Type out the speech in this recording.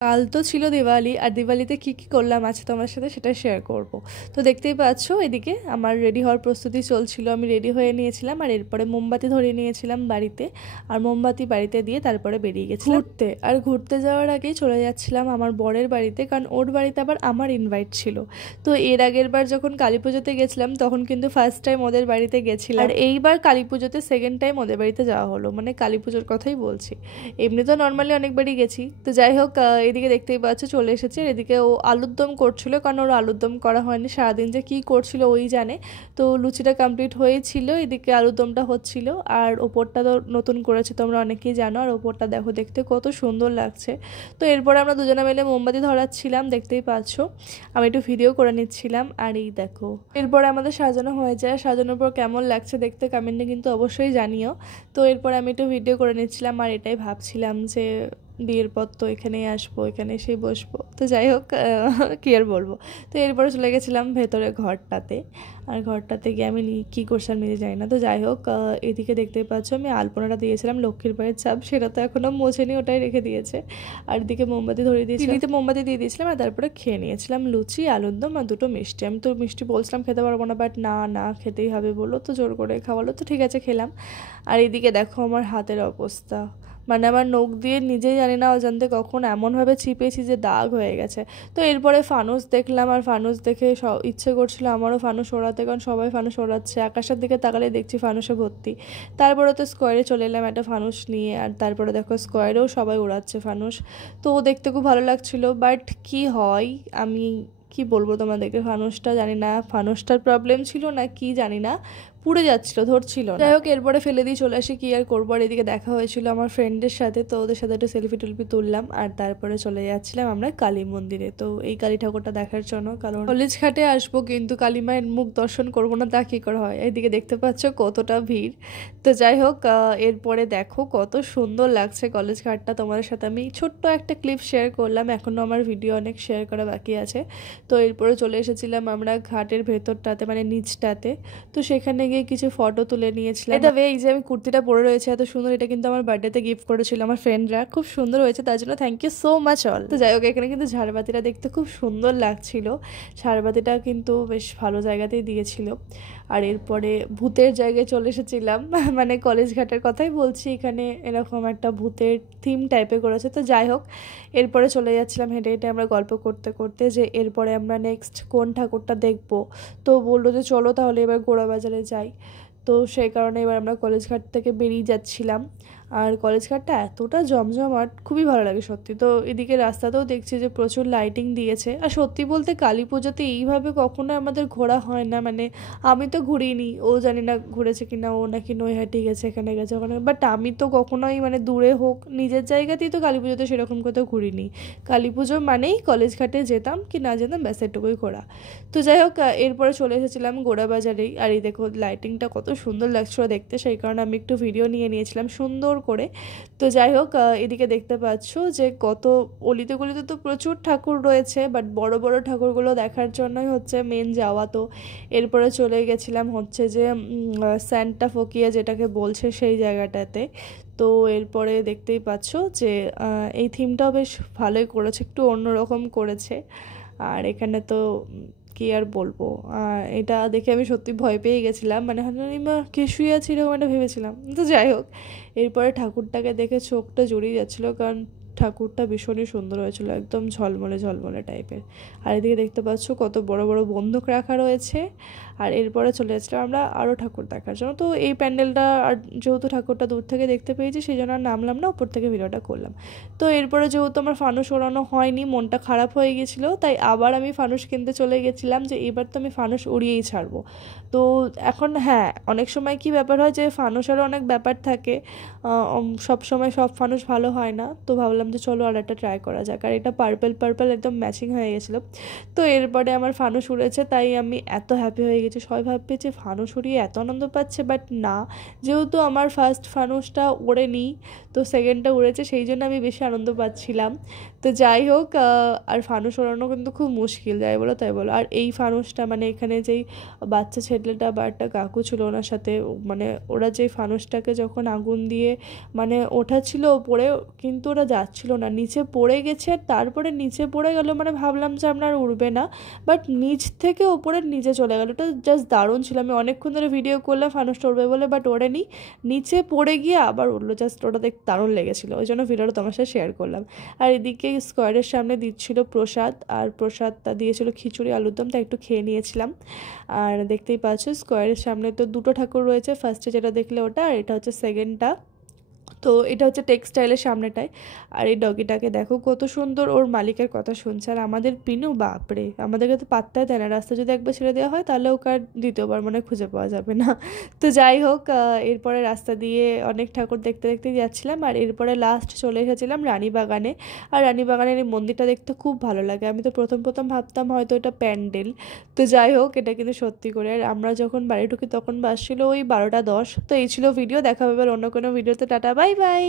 কাল তো ছিল দিওয়ালি, আর দিওয়ালিতে কী কী করলাম আছে তোমার সাথে সেটা শেয়ার করব। তো দেখতেই পাচ্ছ এদিকে আমার রেডি হওয়ার প্রস্তুতি চলছিল, আমি রেডি হয়ে নিয়েছিলাম আর এরপরে মোমবাতি ধরিয়ে নিয়েছিলাম বাড়িতে, আর মোমবাতি বাড়িতে দিয়ে তারপরে বেরিয়ে গেছিলাম ঘুরতে। আর ঘুরতে যাওয়ার আগেই চলে যাচ্ছিলাম আমার বরের বাড়িতে, কারণ ওর বাড়িতে আবার আমার ইনভাইট ছিল। তো এর আগের বার যখন কালী পুজোতে গেছিলাম তখন কিন্তু ফার্স্ট টাইম ওদের বাড়িতে গেছিলাম, আর এইবার কালী পুজোতে সেকেন্ড টাইম ওদের বাড়িতে যাওয়া হলো, মানে কালী পুজোর কথাই বলছি। এমনি তো নর্মালি অনেকবারই গেছি। তো যাই হোক, এদিকে দেখতেই পাচ্ছ চলে এসেছে। এদিকে ও আলুর দম করছিল, কারণ ওর আলুর দম করা হয়নি, সারাদিন যে কী করছিল ওই জানে। তো লুচিটা কমপ্লিট হয়েছিল, এদিকে আলুর দমটা হচ্ছিল। আর ওপরটা তো নতুন করেছে তোমরা অনেকেই জানো, আর ওপরটা দেখো দেখতে কত সুন্দর লাগছে। তো এরপরে আমরা দুজনে মিলে মোমবাতি ধরাচ্ছিলাম, দেখতেই পাচ্ছ আমি একটু ভিডিও করে নিচ্ছিলাম। আর এই দেখো এরপরে আমাদের সাজানো হয়ে যায়, সাজানোর পর কেমন লাগছে দেখতে কমেন্টে কিন্তু অবশ্যই জানিও। তো এরপরে আমি একটু ভিডিও করে নিচ্ছিলাম, আর এটাই ভাবছিলাম যে বিয়ের পর তো এখানেই আসবো, এখানে এসেই বসবো। তো যাই হোক, কী আর বলবো। তো এরপরে চলে গেছিলাম ভেতরে ঘরটাতে, আর ঘরটাতে গিয়ে আমি কী করছিলাম নিজে জানি না। তো যাই হোক, এদিকে দেখতেই পাচ্ছ আমি আলপনাটা দিয়েছিলাম লক্ষ্মীর পায়ের চাপ, সেটা তো এখনও মোছেনি, ওটাই রেখে দিয়েছে। আর এদিকে মোমবাতি ধরিয়ে দিয়েছিলাম, চিনিতে মোমবাতি দিয়ে দিয়েছিলাম, আর তারপরে খেয়ে নিয়েছিলাম লুচি, আলুর দম আর দুটো মিষ্টি। আমি তো মিষ্টি বলছিলাম খেতে পারবো না, বাট না না খেতেই হবে বললো, তো জোর করে খাওয়ালো, তো ঠিক আছে খেলাম। আর এদিকে দেখো আমার হাতের অবস্থা, মানে আমার নখ দিয়ে নিজেই জানি না অজান্তে কখন এমনভাবে চিপেছি যে দাগ হয়ে গেছে। তো এরপরে ফানুস দেখলাম, আর ফানুস দেখে ইচ্ছে করছিল আমারও ফানুস ওড়াতে, কারণ সবাই ফানুস ওড়াচ্ছে, আকাশের দিকে তাকালে দেখছি ফানুসে ভর্তি। তারপরে তো স্কোয়ারে চলে এলাম একটা ফানুস নিয়ে, আর তারপরে দেখো স্কোয়ারেও সবাই ওড়াচ্ছে ফানুস। তো দেখতে খুব ভালো লাগছিল, বাট কি হয় আমি কি বলবো তোমাদেরকে, ফানুসটা জানি না ফানুসটার প্রবলেম ছিল না কি জানি না, পুড়ে যাচ্ছিল, ধরছিল না। যাই হোক এরপরে ফেলে দিয়ে চলে আসি, কি আর করবো। আর এদিকে দেখা হয়েছিল আমার ফ্রেন্ডের সাথে, তো ওদের সাথে একটু সেলফি টুলফি তুললাম, আর তারপরে চলে যাচ্ছিলাম আমরা কালী মন্দিরে, তো এই কালী ঠাকুরটা দেখার জন্য, কারণ কলেজ ঘাটে আসবো কিন্তু কালী মায়ের মুখ দর্শন করবো না, তা কী করা হয়। এইদিকে দেখতে পাচ্ছ কতটা ভিড়। তো যাই হোক, এরপরে দেখো কত সুন্দর লাগছে কলেজ ঘাটটা, তোমাদের সাথে আমি ছোট্ট একটা ক্লিপ শেয়ার করলাম, এখনও আমার ভিডিও অনেক শেয়ার করা বাকি আছে। তো এরপরে চলে এসেছিলাম আমরা ঘাটের ভেতরটাতে, মানে নিচটাতে। তো সেখানে গিয়ে কিছু ফটো তুলে নিয়েছিলাম। এটা এই যে আমি কুর্তিটা পরে রয়েছে এত সুন্দর, এটা কিন্তু আমার বার্থডেতে গিফট করেছিল আমার ফ্রেন্ডরা, খুব সুন্দর হয়েছে, তার জন্য thank you so much all. তো যাই হোক, এখানে কিন্তু ঝাড়বাতিটা দেখতে খুব সুন্দর লাগছিল, ঝাড়বাতিটা কিন্তু বেশ ভালো জায়গাতেই দিয়েছিল। আর এরপরে ভূতের জায়গায় চলে এসেছিলাম, মানে কলেজ ঘাটের কথাই বলছি, এখানে এরকম একটা ভূতের থিম টাইপের করেছে। তো যাই হোক এরপরে চলে যাচ্ছিলাম হেঁটে হেঁটে আমরা গল্প করতে করতে, যে এরপরে আমরা নেক্সট কোন ঠাকুরটা দেখবো। তো বললো যে চলো তাহলে এবার গোড়া বাজারে যাই। তো সেই কারণে এবার আমরা কলেজ ঘাট থেকে বেরিয়ে যাচ্ছিলাম, আর কলেজ ঘাটটা এতটা জমজমাট, খুবই ভালো লাগে সত্যি। তো এদিকে রাস্তাতেও দেখছি যে প্রচুর লাইটিং দিয়েছে, আর সত্যি বলতে কালী পুজোতে এইভাবে কখনো আমাদের ঘোরা হয় না, মানে আমি তো ঘুরিনি, ও জানি না ঘুরেছে কিনা, ও নাকি নৈহাটি গেছে এখানে গেছে ওখানে, বাট আমি তো কখনোই মানে দূরে হোক নিজের জায়গাতেই তো কালী পুজোতে সেরকম কোথাও ঘুরিনি। কালী পুজো মানেই কলেজ ঘাটে যেতাম কি না যেতাম ব্যাস এটুকুই ঘোরা। তো যাই হোক, এরপরে চলে এসেছিলাম গোড়া বাজারেই, আর এই দেখো লাইটিংটা কত সুন্দর লাগছিল দেখতে, সেই কারণে আমি একটু ভিডিও নিয়ে নিয়েছিলাম সুন্দর করে। তো যাই হোক, এদিকে দেখতে পাচ্ছ যে কত অলিতে গলিতে তো প্রচুর ঠাকুর রয়েছে, বাট বড় বড় ঠাকুরগুলো দেখার জন্যই হচ্ছে মেন যাওয়া। তো এরপরে চলে গেছিলাম হচ্ছে যে স্যান্টা ফোকিয়া যেটাকে বলছে সেই জায়গাটাতে। তো এরপরে দেখতেই পাচ্ছ যে এই থিমটাও বেশ ভালোই করেছে, একটু অন্যরকম করেছে। আর এখানে তো কি আর বলবো, এটা দেখে আমি সত্যি ভয় পেয়ে গেছিলাম, মানে হানুনিমা কে শুয়ে আছে এরকম একটা ভেবেছিলাম। তো যাই হোক এরপরে ঠাকুরটাকে দেখে চোখটা জুড়িয়ে যাচ্ছিলো, কারণ ঠাকুরটা ভীষণই সুন্দর হয়েছিল, একদম ঝলমলে ঝলমলে টাইপের। আর এদিকে দেখতে পাচ্ছ কত বড় বড় বন্দুক রাখা রয়েছে। আর এরপরে চলে যাচ্ছিলাম আমরা আরও ঠাকুর দেখার জন্য। তো এই প্যান্ডেলটা আর যেহেতু ঠাকুরটা দূর থেকে দেখতে পেয়েছি সেই জন্য আর নামলাম না, উপর থেকে ভিডিওটা করলাম। তো এরপরে যেহেতু আমার ফানুস ওড়ানো হয়নি, মনটা খারাপ হয়ে গেছিলো, তাই আবার আমি ফানুস কিনতে চলে গেছিলাম, যে এবার তো আমি ফানুস উড়িয়েই ছাড়বো। তো এখন হ্যাঁ, অনেক সময় কি ব্যাপার হয় যে ফানুসেরও অনেক ব্যাপার থাকে, সব সময় সব ফানুস ভালো হয় না। তো ভাবলাম যে চলো আর একটা ট্রাই করা যাক, আর এটা পার্পল পার্পল একদম ম্যাচিং হয়ে গেছিলো। তো এরপরে আমার ফানুস উড়েছে, তাই আমি এত হ্যাপি হয়ে গেছি, সবাই ভাববে যে ফানুস উড়িয়ে এত আনন্দ পাচ্ছে, বাট না, যেহেতু আমার ফার্স্ট ফানুসটা ওড়েনি, তো সেকেন্ডটা উড়েছে, সেই জন্য আমি বেশি আনন্দ পাচ্ছিলাম। তো যাই হোক, আর ফানুস ওড়ানো কিন্তু খুব মুশকিল, যাই বলো তাই বলো। আর এই ফানুসটা মানে এখানে যেই বাচ্চা ছেলেটা বা একটা কাকু ছিল ওনার সাথে, মানে ওরা যেই ফানুসটাকে যখন আগুন দিয়ে মানে ওঠাচ্ছিল ওপরে, কিন্তু ওরা যাচ্ছিল উঠছিল না, নিচে পড়ে গেছে। আর তারপরে নিচে পড়ে গেল, মানে ভাবলাম যে আমরা আর উঠবে না, বাট নিচ থেকে ওপরের নিচে চলে গেল। ওটা জাস্ট দারুণ ছিল। আমি অনেকক্ষণ ধরে ভিডিও করলাম ফানুসটা উঠবে বলে, বাট ওড়েনি, নিচে পড়ে গিয়ে আবার উঠলো। জাস্ট ওটা দেখতে দারুণ লেগেছিলো, ওই জন্য ভিডিওটা তোমার সাথে শেয়ার করলাম। আর এদিকে স্কোয়ারের সামনে দিচ্ছিল প্রসাদ, আর প্রসাদটা দিয়েছিল খিচুড়ি আলুর দম, তাই একটু খেয়ে নিয়েছিলাম। আর দেখতেই পাচ্ছ স্কোয়ারের সামনে তো দুটো ঠাকুর রয়েছে, ফার্স্টে যেটা দেখলে ওটা, আর এটা হচ্ছে সেকেন্ডটা। তো এটা হচ্ছে টেক্সটাইলের সামনেটায়। আর এই ডগিটাকে দেখো কত সুন্দর ওর মালিকের কথা শুনছে। আর আমাদের পিনু, বাপরে, আমাদেরকে তো পাত্তাই দেয় না। রাস্তা যদি একবার ছেড়ে দেওয়া হয় তাহলে ওকে আর দ্বিতীয়বার মনে হয় খুঁজে পাওয়া যাবে না। তো যাই হোক, এরপরে রাস্তা দিয়ে অনেক ঠাকুর দেখতে দেখতে যাচ্ছিলাম। আর এরপরে লাস্ট চলে এসেছিলাম রানীবাগানে। আর রানীবাগানের এই মন্দিরটা দেখতে খুব ভালো লাগে। আমি তো প্রথম প্রথম ভাবতাম হয়তো এটা প্যান্ডেল, তো যাই হোক এটা কিন্তু সত্যি করে। আর আমরা যখন বাড়ি ঢুকি তখন বাজছিল ওই 12টা 10। তো এই ছিল ভিডিও, দেখা হবে এবার অন্য কোনো ভিডিওতে। Tata, bye bye.